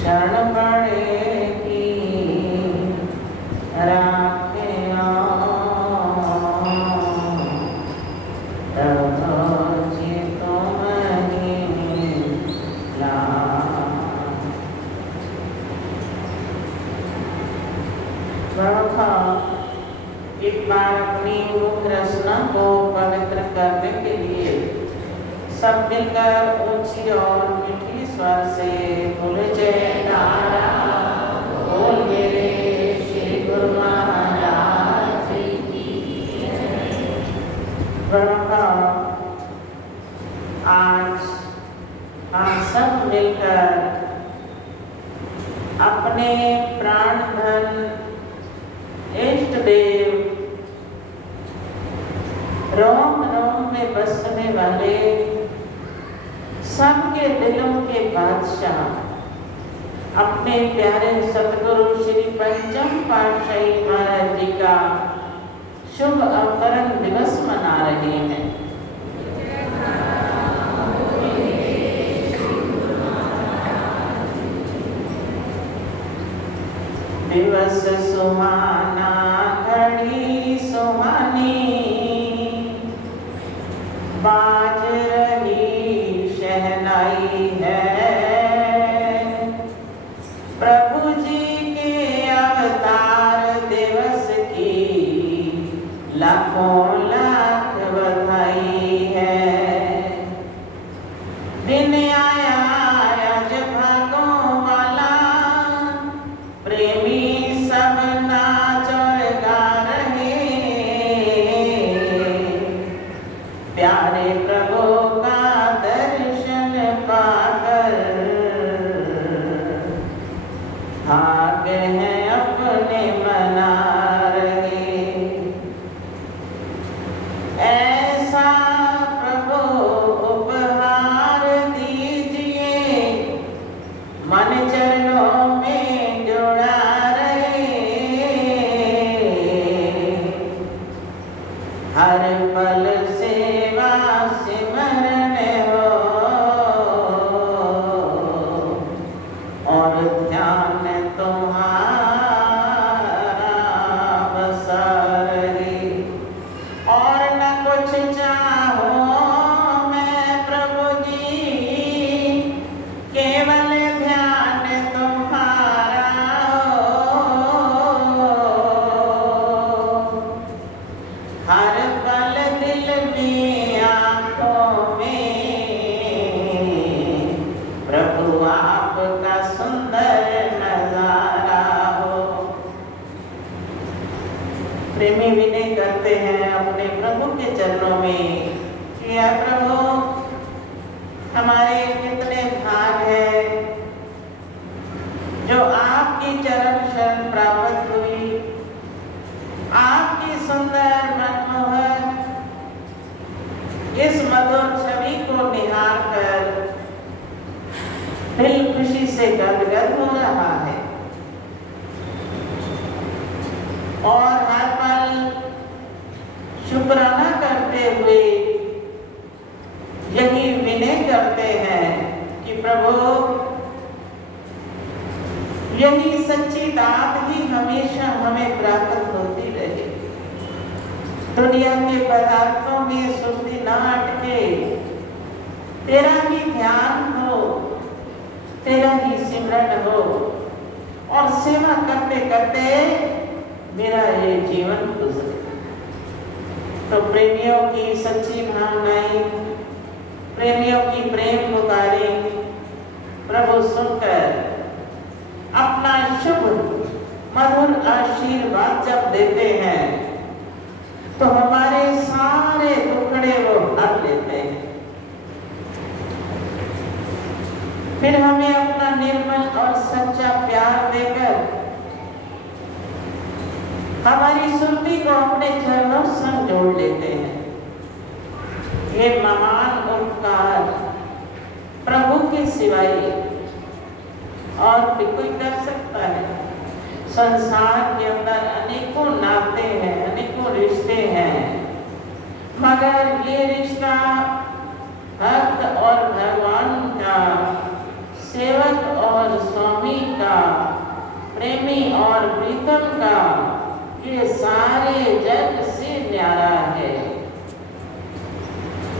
शरण पड़ेगी राखे एक बार अपनी मुख रचना को पवित्र करने के लिए सब मिलकर ऊंची और मीठी स्वर से बोले जयकारा बोल मेरे श्री गुरु महाराज की आज हम सब मिलकर अपने प्राण धन इष्ट देव रोम रोम में बसने वाले सबके दिलों के बादशाह अपने प्यारे सतगुरु श्री पंचम पातशाही महाराज जी का शुभ अवतरण दिवस मना रहे हैं। दिवस सुहाना घड़ी सुहानी बाज रही शहनाई है, प्रभु जी के अवतार दिवस की लाखों लाख बधाई है। दिन आया आज भागों वाला, प्रेमी सब नाच और गा रहे, प्यारे प्रभु का दर्शन पाकर भाग्य है अपने मना रहे। ऐसा प्रभु उपहार दीजिए, मन चरणों में जोड़ा रहे, हर पल सेवा सिमरन हो और ध्यान तुम्हारा बसा रहे। और न कुछ चाहो मैं प्रभु जी, केवल ध्यान तुम्हारा हो, हर पल दिल में आंखों में प्रभु आपका सुंदर नजारा हो। प्रेमी विनय करते हैं अपने प्रभु के चरणों में कि हे प्रभु, हमारे कितने भाग है जो आपकी चरण शरण प्राप्त हुई, आपकी सुंदर मनमोहक इस मधुर छवि को निहार कर दिल खुशी से गदगद हो रहा है। और हर पल शुक्राना करते हुए यही विनय करते हैं कि प्रभु, यही सच्ची दात ही हमेशा हमें प्राप्त होती रहे। दुनिया के पदार्थों में सुस्ती न अटके, तेरा ही ध्यान हो, तेरा ही सिमरन हो, और सेवा करते करते मेरा ये जीवन गुजरे। तो प्रेमियों की सच्ची भावनाएं, प्रेमियों की प्रेम पुकारें प्रभु सुनकर अपना शुभ मधुर आशीर्वाद जब देते हैं तो हमारे सारे दुखड़े वो हर लेते हैं। फिर हमें अपना निर्मल और सच्चा प्यार देकर हमारी सुरती को अपने चरणों संग जोड़ लेते हैं। ये महान उपकार प्रभु के सिवाय और भी कोई कर सकता है? संसार के अंदर अनेकों नाते हैं, अनेकों रिश्ते हैं, मगर ये रिश्ता भक्त और और स्वामी का, प्रेमी और प्रीतम का, ये सारे जग से न्यारा है।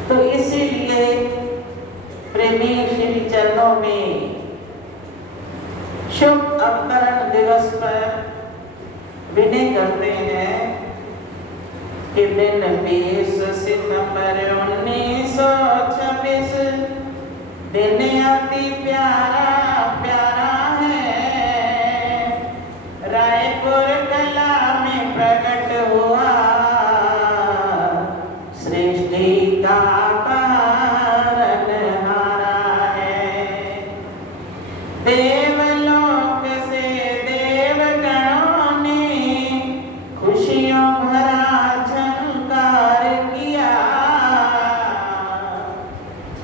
तो इसीलिए प्रेमी श्री चरणों में शुभ अवतरण दिवस पर विनय करते हैं कि दिन 20 सितंबर 1926 दिन अति प्यारा प्यारा है, रायपुर कला में प्रकट हुआ सृष्टि का तारनहारा है। देवलोक से देवगणों ने खुशियों भरा झंकार किया,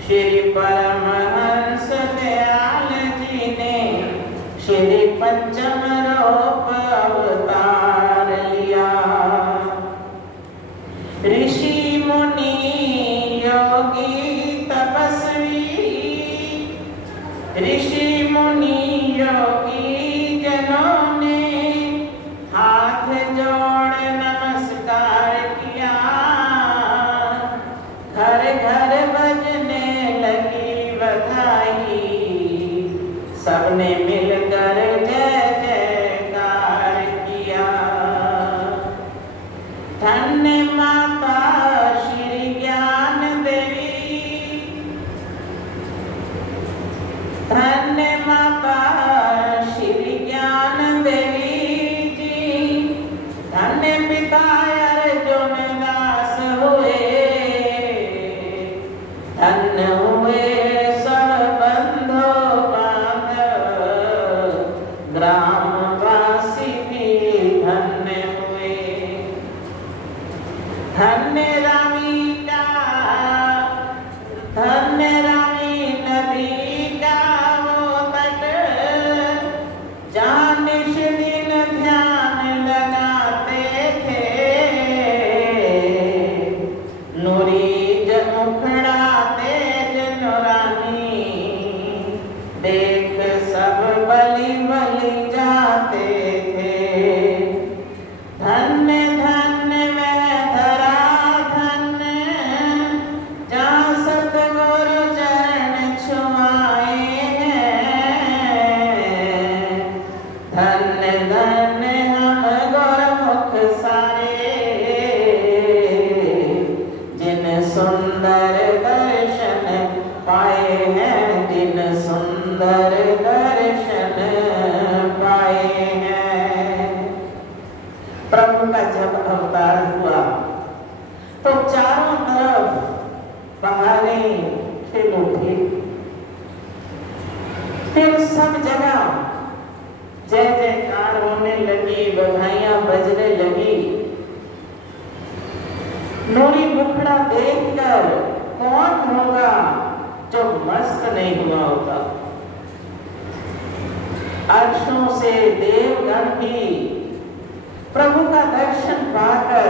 श्री परमहंस दयाल जी ने श्री पंचम रूप अवतार लिया। ऋषि मुनि योगी तपस्वी, ऋषि मुनि योगी जनों ने हाथ जोड़ नमस्कार किया, घर घर बजने लगी बधाई, सबने मिलकर जय जयकार किया। धन्य माता श्री ज्ञान देवी, धन्य माता श्री ज्ञान देवी जी, धन्य पिता अर्जुन दास हुए, धन्य हुए सब बंधु बांधव, ग्रामवासी भी धन्य हुए। धन्य रामी का, धन्य रामी नदी का वो तट, जहाँ निश दिन ध्यान लगाते थे, नूरी मुखड़ा तेज नूरानी, देख सब बलि बलि जाते थे। धन्य धन्य वह धरा धन्य, जहाँ सतगुरु चरण छुआए हैं, धन्य धन्य हम गुरमुख सारे, जिन सुंदर दर्शन पाए हैं, जिन सुंदर दर्शन पाए हैं। प्रभु का जब अवतार हुआ तो चारों तरफ बहारें खिल उठी, फिर सब जगह जय जयकार होने लगी, बधाइयां बजने लगी। नूरी मुखड़ा देखकर कौन होगा जो मस्त नहीं हुआ होगा। अर्शों से देवगण भी प्रभु का दर्शन पाकर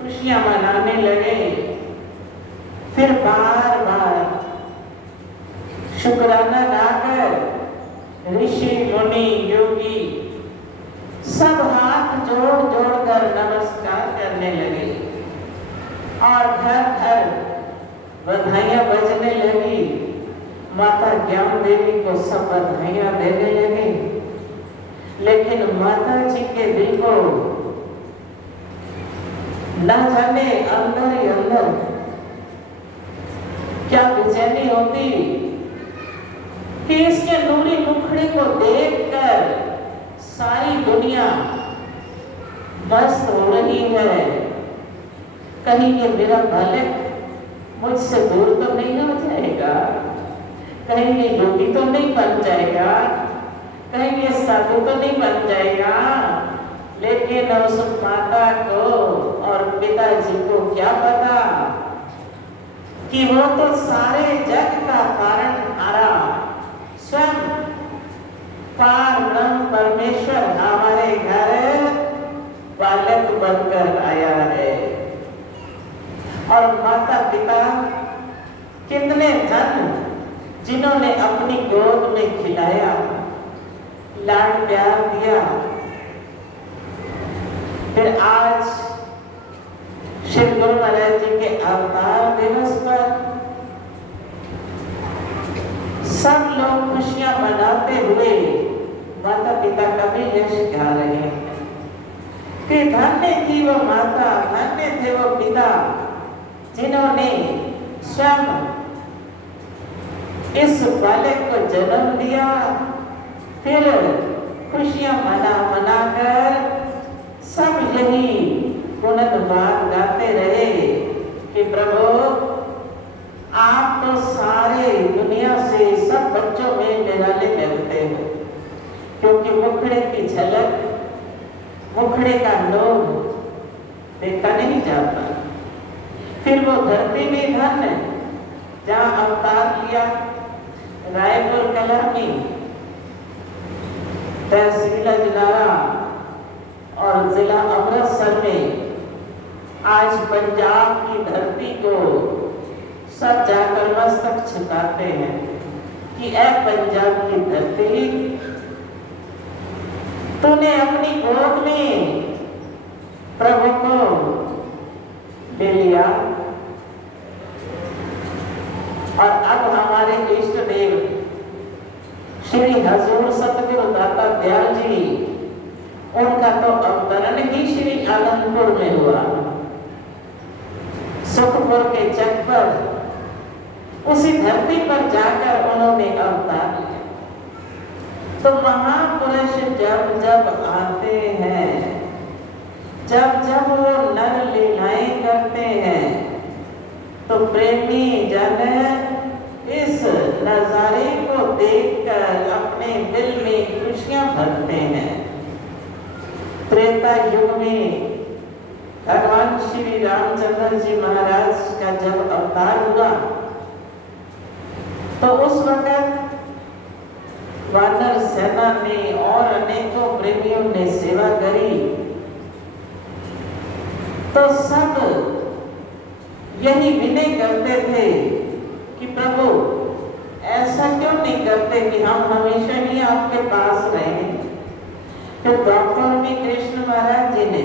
खुशियां मनाने लगे। फिर बार बार शुक्राना गाकर ऋषि मुनि योगी सब हाथ जोड़ जोड़ कर नमस्कार करने लगे और घर घर बधाइयां बजने लगी। माता ज्ञान देवी को सब बधाइयां देने लगे, लेकिन माता जी के दिल को न जाने अंदर ही अंदर क्या बेचैनी होती कि इसके नूरी मुखड़े को देखकर सारी दुनिया मस्त हो रही है। कहीं ये मेरा बालक मुझसे दूर तो नहीं हो जाएगा, कहीं ये योगी तो नहीं बन जाएगा, कहीं ये साधु तो नहीं बन जाएगा। लेकिन उस माता को और पिताजी को क्या पता कि वो तो सारे जग का कारण हारा स्वयं पार ब्रह्म परमेश्वर हमारे घर बालक बनकर आया है। और माता पिता कितने धन जिन्होंने अपनी गोद में खिलाया, लाड प्यार दिया। फिर आज श्री गुरु महाराज जी के अवतार दिवस पर सब लोग खुशियां मनाते हुए माता पिता का भी यश गा रहे हैं कि धन्य थी वो माता, धन्य थे वो पिता, जिन्होंने स्वयं इस बालक को जन्म दिया। फिर खुशियां मना कर सब यही गुणगान गाते रहे कि प्रभु आप तो सारे दुनिया से सब बच्चों में निराले लगते हो, क्योंकि मुखड़े की झलक, मुखड़े का लोभ देखा नहीं जाता। फिर वो धरती में धन्य जहाँ अवतार लिया, रायपुर कला में तहसील अजनारा और जिला अमृतसर में आज पंजाब की धरती को सब जाकर मस्तक झुकाते हैं कि ऐ पंजाब की धरती, तूने अपनी गोद में प्रभु को ले लिया और अब हमारे इष्ट देव श्री हजूर सतगुरु दाता दयाल जी, उनका तो अवतरण ही श्री आनंदपुर में हुआ, सुखपुर के चक पर, उसी धरती पर जाकर उन्होंने अवतार लिया। तो महापुरुष जब जब आते हैं, जब जब वो नर लीलाएं करते हैं, तो प्रेमी जन इस नजारे को देखकर अपने दिल में खुशियां भरते हैं। त्रेता युग में भगवान श्री रामचंद्र जी महाराज का जब अवतार हुआ, तो उस वक्त वानर सेना ने और अनेकों प्रेमियों ने सेवा करी। तो सब यही विनय करते थे कि प्रभु ऐसा क्यों नहीं करते कि हम हमेशा ही आपके पास रहें। तो द्वापर में कृष्ण महाराज जी ने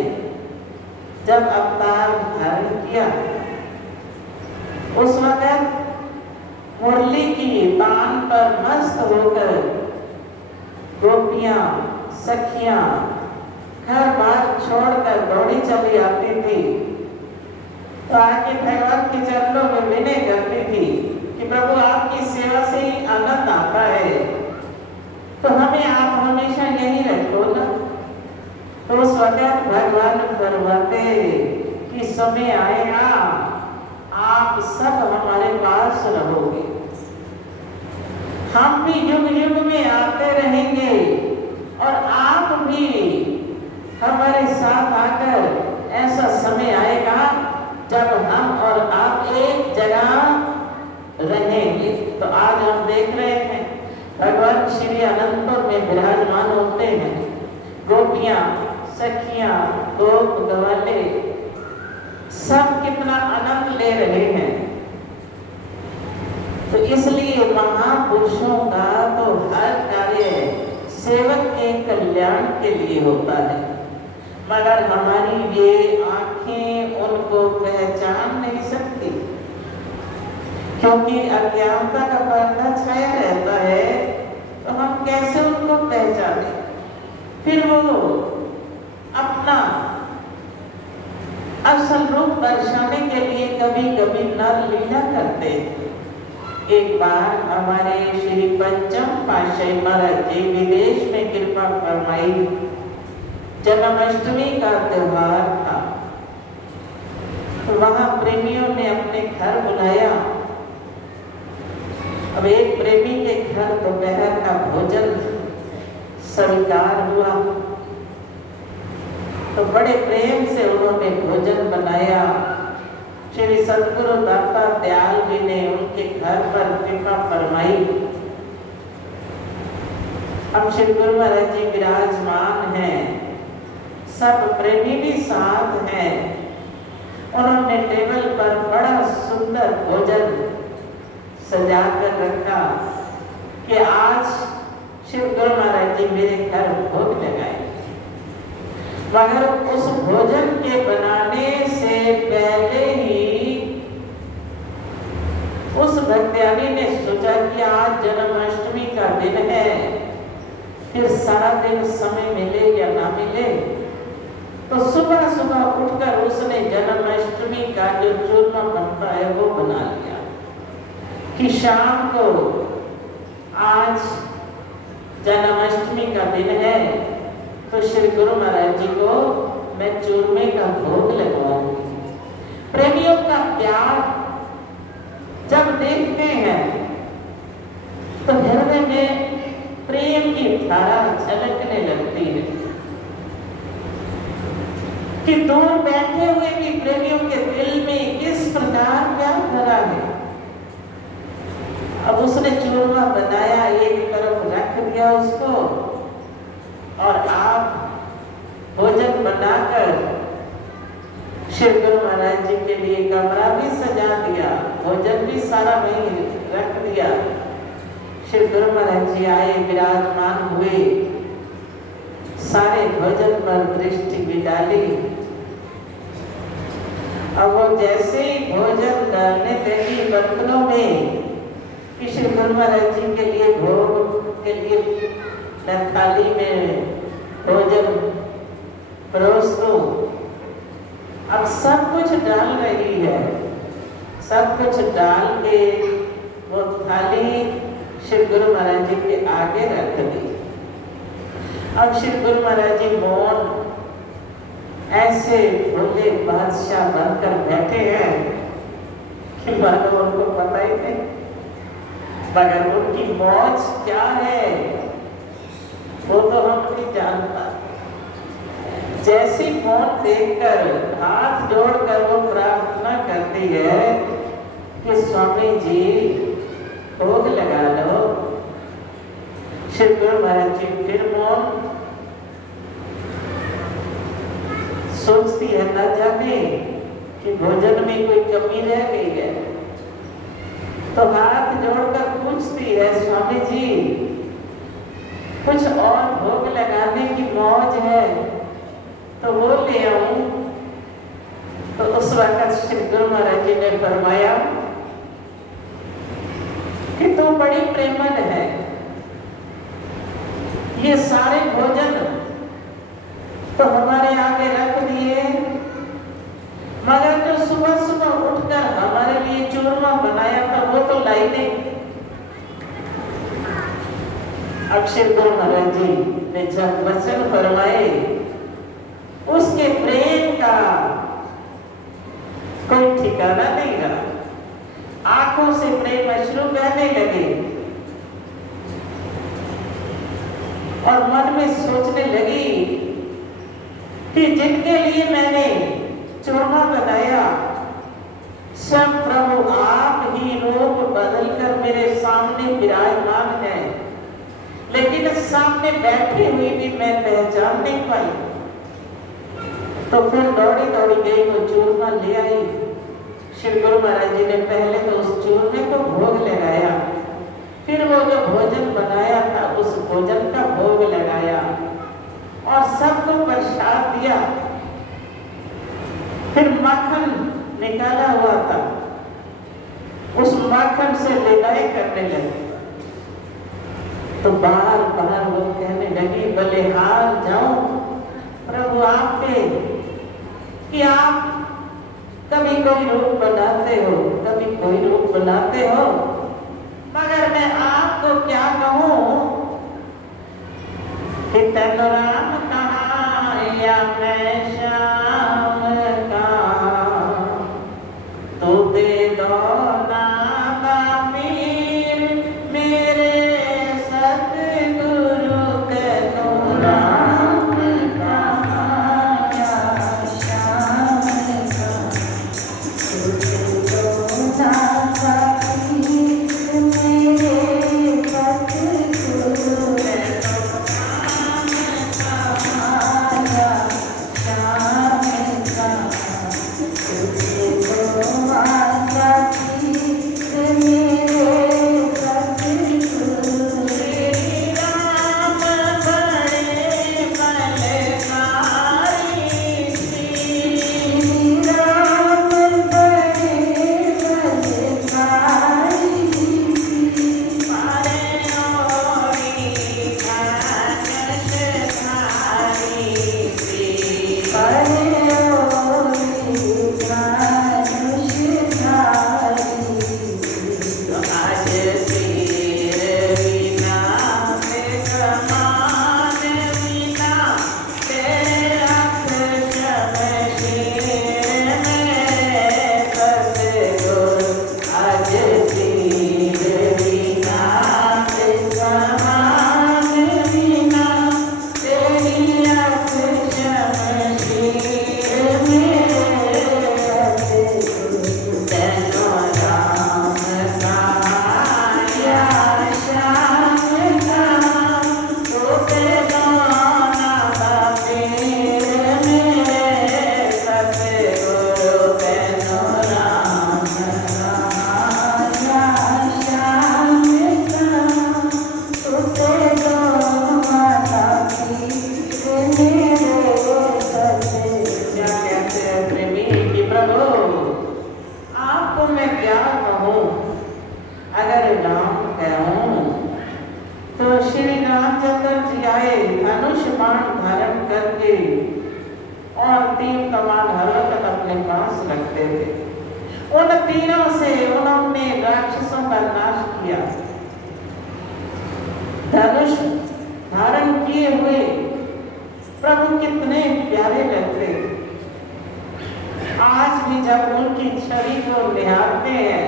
जब अवतार धारण किया, उस वक्त मुरली की तान पर मस्त होकर गोपियां, सखियां घर बार छोड़कर दौड़ी चली आती थी। तो आके भगवान के चरणों में विनय करती थी कि प्रभु आपकी सेवा से ही आनंद आता है, तो हमें आप हमेशा यही रखो ना। तो उस वक्त भगवान फरमाते कि समय आएगा आप सब हमारे पास रहोगे, हम भी युग युग में आते रहेंगे और आप भी हमारे साथ आकर, ऐसा समय आएगा जब हम और आप एक जगह रहेंगे। तो आज हम देख रहे हैं भगवान श्री अनंतपुर में विराजमान होते हैं, गोपियां, सखियां, गोप गवाले सब कितना आनंद ले रहे हैं। तो इसलिए महापुरुषों का तो हर कार्य सेवक के कल्याण के लिए होता है, मगर हमारी ये आंखें उनको पहचान नहीं सकती, क्योंकि अज्ञानता का पर्दा छाया रहता है। तो हम कैसे उनको पहचाने? फिर वो अपना असल रूप दर्शाने के लिए कभी कभी नर लीला करते हैं। एक बार हमारे श्री पंचम पातशाही महाराज जी विदेश में कृपा फरमाई, जन्माष्टमी का त्योहार था। तो वहां प्रेमियों ने अपने घर बुलाया। अब एक प्रेमी के घर दोपहर का भोजन स्वीकार हुआ, तो बड़े प्रेम से उन्होंने भोजन बनाया। श्री सतगुरु दाता दयाल जी ने उनके घर पर कृपा फरमाई। अब श्री गुरु महाराज जी विराजमान हैं, सब प्रेमी भी साथ हैं। उन्होंने टेबल पर बड़ा सुंदर भोजन सजा कर रखा कि आज शिव गुरु महाराज जी मेरे घर भोग लगाए। मगर उस भोजन के बनाने से पहले ही उस भक्त्यानी ने सोचा कि आज जन्माष्टमी का दिन है, फिर सारा दिन समय मिले या ना मिले, तो सुबह सुबह उठकर उसने जन्माष्टमी का जो चूरमा बनता है वो बना लिया कि शाम को आज जन्माष्टमी का दिन है तो श्री गुरु महाराज जी को मैं चूरमे का भोग लगाऊंगी। प्रेमियों का प्यार जब देखते हैं तो हृदय में प्रेम की धारा झलकने लगती है कि दूर बैठे हुए भी प्रेमियों के दिल में किस प्रकार प्यार भरा है। अब उसने चूरमा बनाया, एक तरफ रख दिया उसको, और आप भोजन बनाकर श्री गुरु महाराज जी के लिए कमरा भी सजा दिया, भोजन भी सारा वहीं रख दिया। श्री गुरु महाराज जी आए, विराजमान हुए, सारे भोजन पर दृष्टि भी डाली। अब वो जैसे ही भोजन डालने लगी बर्तनों में कि श्री गुरु महाराज जी के लिए भोग के लिए मैं थाली में भोजन परोस दूं। अब सब कुछ डाल रही है, सब कुछ डाल के वो थाली श्री गुरु महाराज जी के आगे रख दी। अब श्री गुरु महाराज जी मौन ऐसे भोले बादशाह बनकर बैठे हैं कि मानो उनको पता ही नहीं, मगर उनकी मौज क्या है वो तो हम नहीं जानता। जैसी मौत देखकर हाथ जोड़कर वो प्रार्थना करती है कि स्वामी जी भोग लगा लो। श्री गुरु महाराज जी फिर मौन, सोचती है न जाने कि भोजन में कोई कमी रह गई है, तो हाथ जोड़कर पूछती है स्वामी जी कुछ और भोग लगाने की मौज है तो वो ले आऊं। तो उस वक्त श्री गुरु महाराज जी ने फरमाया कि तू बड़ी प्रेमल है, ये सारे भोजन तो हमारे आगे रख दिए, मगर जो सुबह सुबह उठकर हमारे लिए चूरमा बनाया था वो तो लाई नहीं। अब श्री गुरु महाराज जी ने जब वचन फरमाए उसके प्रेम का कोई ठिकाना नहीं रहा, आंखों से प्रेम अश्रु बहने लगे और मन में सोचने लगी कि जिनके लिए मैंने चूरमा बनाया सब प्रभु आप ही रूप बदलकर मेरे सामने विराजमान है, लेकिन सामने बैठी हुई भी मैं पहचान नहीं पाई। तो फिर दौड़ी दौड़ी गई, वो चूरमा ले आई। श्री गुरु महाराज जी ने पहले तो उस चूरमे को भोग लगाया, फिर वो जो भोजन बनाया था उस भोजन का भोग लगाया और सबको प्रसाद दिया। फिर माखन निकाला हुआ था, उस माखन से लेनाई करने लगे। तो बार बार वो कहने लगी बलिहार जाऊं प्रभु आप पे कि आप कभी कोई रूप बनाते हो, कभी कोई रूप बनाते हो, मगर मैं आपको क्या कहूं कि तन राम कहाँ या मैं श्याम का, तो दे दो नामा पीर मेरे सतगुरु तनु राम कहाँ या श्याम का, तो दे दो नामा पीर मेरे सतगुरु तनु राम कहाँ या श्याम कहूँ, अगर राम कहूँ तो श्री रामचंद्र जी आए धनुष बाण धारण करके और तीर कमान हर वक्त अपने पास रखते थे। उन तीरों से उन्होंने राक्षसों का नाश किया। धनुष धारण किए हुए प्रभु कितने प्यारे लगते। आज भी जब उनकी छवि को निहारते हैं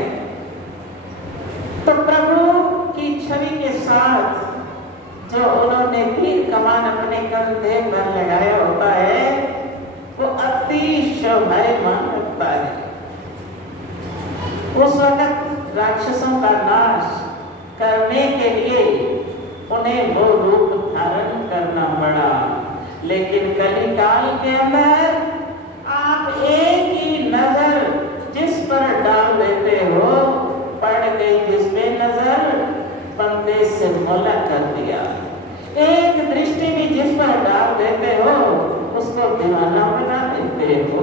तो प्रभु की छवि के साथ जो उन्होंने तीर कमान अपने कंधे पर लगाया होता है वो अति शोभायमान लगता है। उस वक्त राक्षसों का नाश करने के लिए उन्हें वो रूप धारण करना पड़ा। लेकिन कलिकाल के अंदर आप एक ही नजर जिस पर डाल देते हो, पड़ गई जिसमें नजर, बंदे से मौला कर दिया। एक दृष्टि भी जिस पर डाल देते हो उसको दीवाना बना देते हो।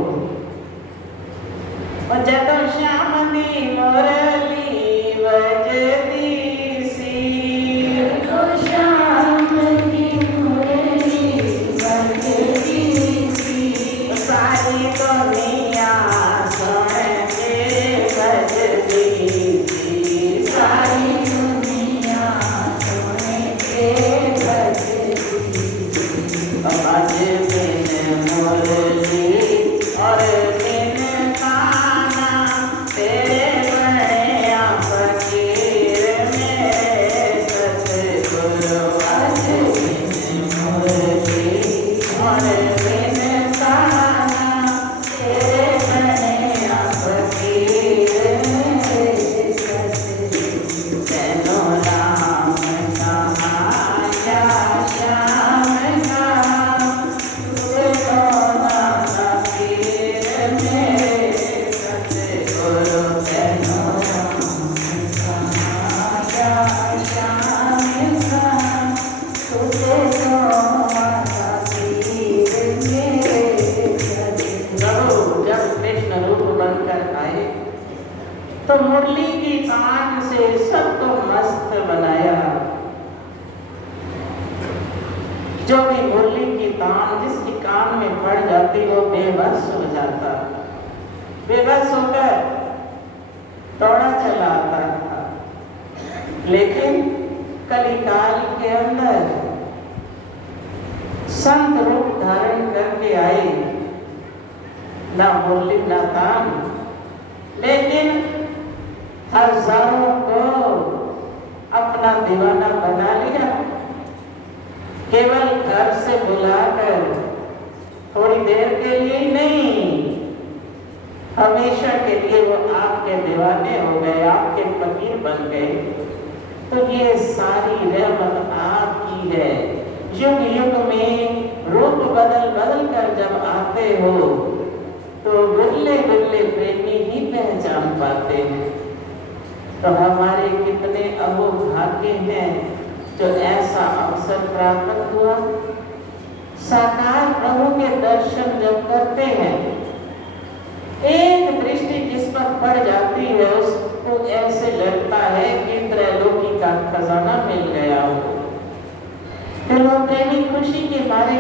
जदों श्याम दी मुरली बजती सी, तो श्याम दी मुरली बजती सी, सारी दुनिया सुन के बजती सी, सारी दुनिया सुन के बजती सी। आज बिन मुरली और बिन गाना तेरे बड़े फकीर मेरे सतगुरु। आज बिन मुरली और बिन गाना तेरे बड़े फकीर मेरे सतगुरु। तेनो राम कहाया श्याम कहा, तुझे सोना फकीर मेरे सतगुरु। तेनो राम कहाया श्याम कहा, तुझे सोना फकीर मेरे सतगुरु। जब कृष्ण रूप बनकर आए तो मुरली की तान से सबको मस्त बनाया। जो भी मुरली की तान जिसकी कान में पड़ जाती वो बेबस हो जाता। बेबस होकर दौड़ा चला आता था। लेकिन कलिकाल के अंदर संत रूप धारण करके आए, ना मुरली ना तान, लेकिन हजारों को अपना दीवाना बना लिया। केवल घर से बुलाकर थोड़ी देर के लिए ही नहीं, हमेशा के लिए वो आपके दीवाने हो गए, आपके फकीर बन गए। तो ये सारी रहमत आपकी है। युग युग में रूप बदल बदल कर जब आते हो तो बिरले बिरले प्रेमी ही पहचान पाते हैं। तो हमारे कितने अहोभाग्य हैं जो ऐसा अवसर प्राप्त हुआ। साकार प्रभु के दर्शन जब करते हैं, एक दृष्टि जिस पर पड़ जाती है उसको ऐसे लगता है कि त्रैलोकी का खजाना मिल गया हो। फिर वो प्रेमी खुशी के मारे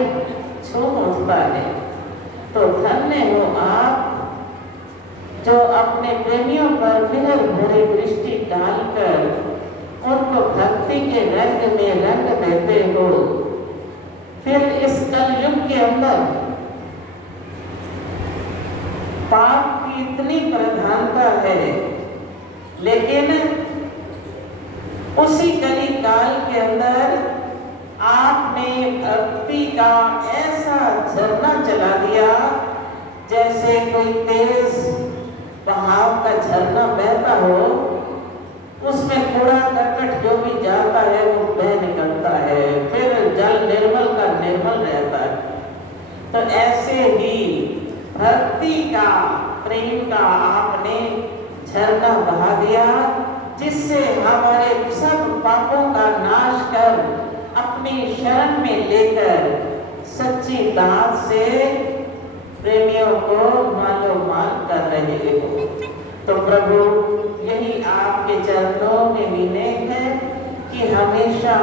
झूम उठता है। तो धन्य हो आप जो अपने प्रेमियों पर विरह भरी दृष्टि डालकर उनको भक्ति के रंग में रंग देते हो। फिर इस कलयुग के अंदर पाप की इतनी प्रधानता है, लेकिन उसी कली काल के अंदर आपने भक्ति का ऐसा झरना चला दिया जैसे कोई तेज बहाव का झरना बहता हो, उसमें कूड़ा करकट जो भी जाता है वो बह निकलता है, फिर जल निर्मल का निर्मल रहता है। तो ऐसे ही भक्ति का, प्रेम का आपने झरना बहा दिया, जिससे हमारे सब पापों का नाश कर अपनी शरण में लेकर सच्ची दात से प्रेमियों को मालो माल कर रहे हो। तो प्रभु यही आपके चरणों में विनय है कि हमेशा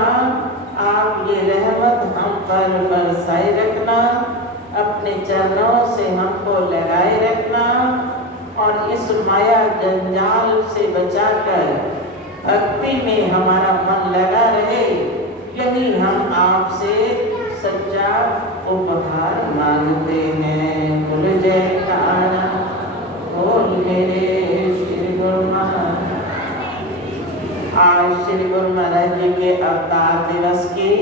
आप ये रहमत हम पर बरसाए रखना, अपने चरणों से हमको लगाए रखना और इस माया जंजाल से बचाकर भक्ति में हमारा मन लगा रहे, यही हम आपसे सच्चा उपहार मांगते हैं। बोल जयकारा बोल मेरे श्री गुरु महाराज। आज श्री गुरु महाराज जी के अवतार दिवस की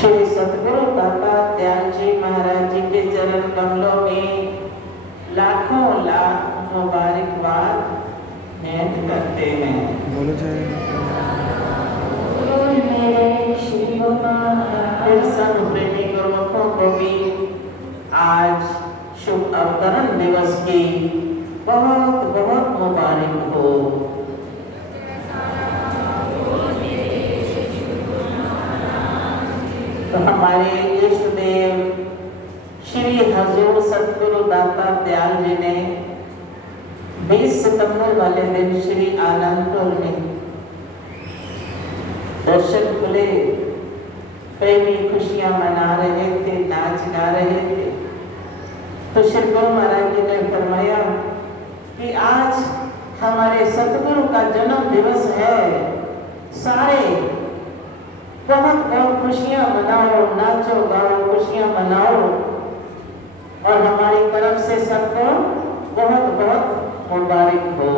श्री सतगुरु दाता दयाल जी महाराज जी के चरण कमलों में लाखों लाख मुबारकबाद भेंट करते हैं। फिर सब प्रेमी गुरुमुखों को भी आज शुभ अवतरण दिवस की बहुत बहुत मुबारक हो। तो हमारे इष्ट देव श्री हजूर सतगुरु दाता दयाल जी ने 20 सितंबर वाले दिन श्री आनंदपुर में दर्शन खुले, प्रेमी खुशियां मना रहे थे, नाच गा रहे थे। तो श्री गुरु महाराज जी ने फरमाया कि आज हमारे सतगुरु का जन्म दिवस है, सारे बहुत बहुत खुशियां मनाओ, नाचो गाओ, खुशियां मनाओ और हमारी तरफ से सबको बहुत बहुत मुबारक हो।